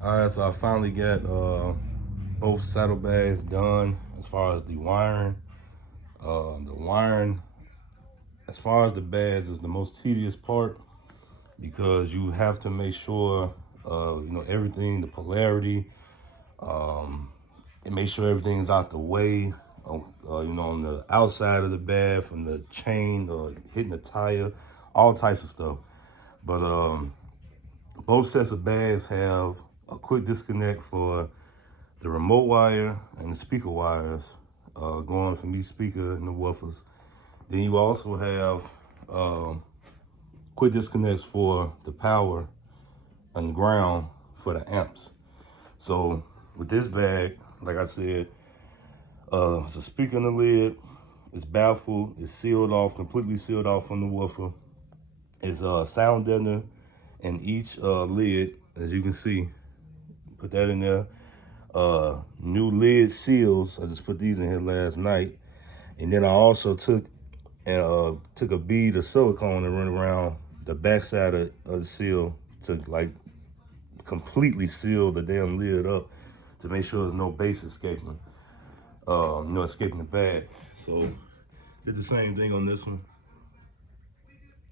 All right, so I finally got both saddlebags done as far as the wiring. The wiring, as far as the bags, is the most tedious part because you have to make sure, everything, the polarity, and make sure everything's out the way. On the outside of the bag, from the chain or hitting the tire, all types of stuff. But both sets of bags have a quick disconnect for the remote wire and the speaker wires going from each speaker and the woofers. Then you also have quick disconnects for the power and ground for the amps. So with this bag, like I said, it's a speaker in the lid, it's baffle, it's sealed off, completely sealed off from the woofer. It's a sound deadener in each lid, as you can see. Put that in there. New lid seals. I just put these in here last night, and then I also took a bead of silicone and run around the backside of the seal to like completely seal the damn lid up to make sure there's no bass escaping. Escaping the bag. So did the same thing on this one.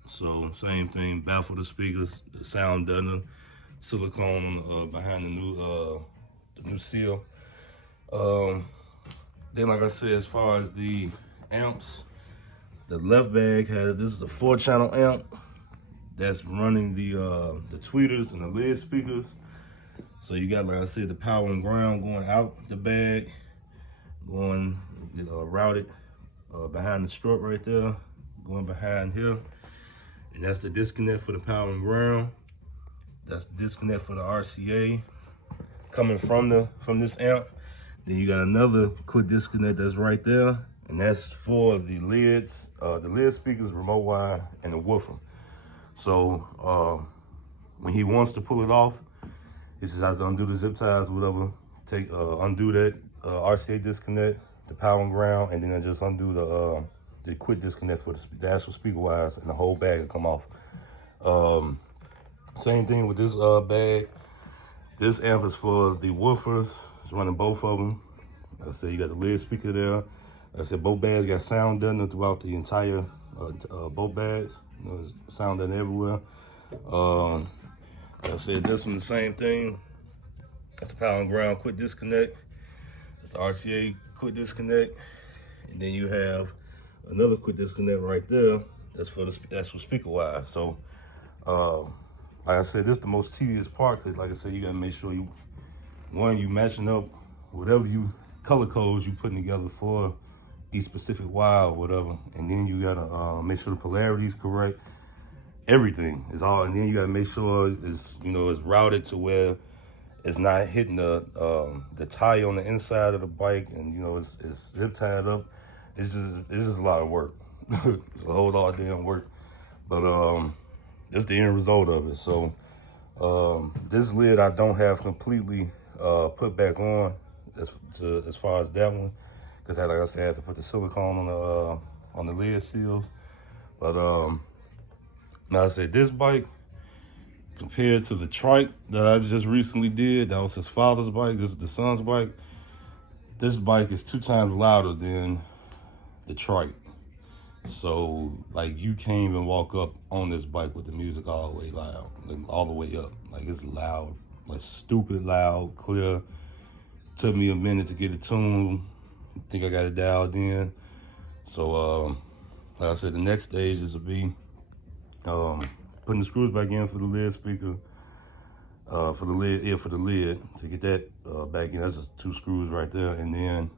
So same thing, baffle the speakers, the sound deadener, silicone behind the new seal. Then like I said, as far as the amps, the left bag has, this is a 4-channel amp that's running the tweeters and the lid speakers. So you got, like I said, the power and ground going out the bag, going routed behind the strut right there, going behind here. And that's the disconnect for the power and ground. That's the disconnect for the RCA coming from this amp. Then you got another quick disconnect that's right there, and that's for the lids, the lid speakers, remote wire, and the woofer. So when he wants to pull it off, he just has to undo the zip ties, whatever. Take undo that RCA disconnect, the power and ground, and then I just undo the quick disconnect for the actual speaker wires, and the whole bag will come off. Same thing with this bag. This amp is for the woofers. It's running both of them. Like I said, you got the lid speaker there. Like I said, both bags got sound deadener throughout the entire both bags. There's sound deadener everywhere. Like I said, this one the same thing. That's the power and ground quick disconnect. That's the RCA quick disconnect. And then you have another quick disconnect right there. That's for speaker wires. So like I said, this is the most tedious part because, like I said, you gotta make sure you matching up whatever color codes you putting together for each specific wire or whatever, and then you gotta make sure the polarity is correct. Everything is all, and then you gotta make sure it's routed to where it's not hitting the tire on the inside of the bike, and it's zip tied up. It's just a lot of work. It's a whole lot of damn work, but that's the end result of it. So this lid I don't have completely put back on as far as that one, because like I said, I had to put the silicone on the lid seals. But now I said, this bike compared to the trike that I just recently did, that was his father's bike, this is the son's bike. This bike is 2 times louder than the trike. So like you can't even walk up on this bike with the music all the way loud, like all the way up. Like it's loud, like stupid loud, clear. Took me a minute to get it tuned. I think I got it dialed in. So like I said, the next stage is to be putting the screws back in for the lid speaker, for the lid to get that back in. That's just 2 screws right there, and then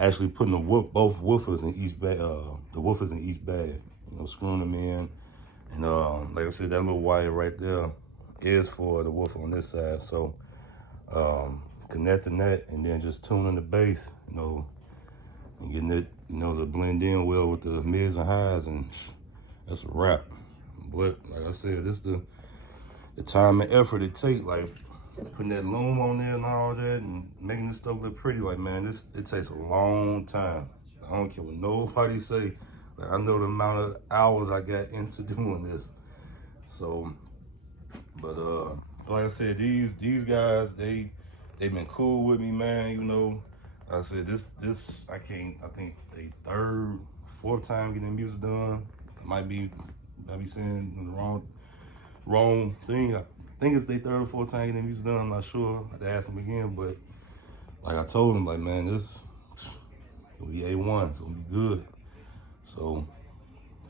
actually putting both woofers in each bag, the woofers in each bag, screwing them in. And like I said, that little wire right there is for the woofer on this side. So connecting that and then just tuning the bass, and getting it, to blend in well with the mids and highs, and that's a wrap. But like I said, this the time and effort it takes, like putting that loom on there and all that, and making this stuff look pretty. Like, man, it takes a long time. I don't care what nobody say. Like, I know the amount of hours I got into doing this. So, but like I said, these guys, they've been cool with me, man. You know, like I said, this I think they third, fourth time getting music done. Might be saying the wrong thing. I think it's their third or fourth time getting music done. I'm not sure. I had to ask them again, but like I told them, like, man, this will be A1. It's gonna be good. So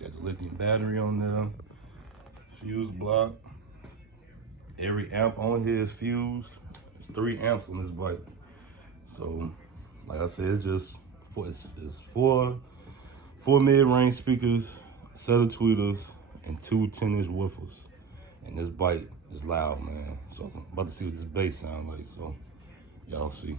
got the lithium battery on there, fuse block. Every amp on here is fused. There's 3 amps on this bike. So, like I said, it's four mid-range speakers, a set of tweeters, and 2 10-inch woofers. And this bike is loud, man. So I'm about to see what this bass sounds like. So y'all see.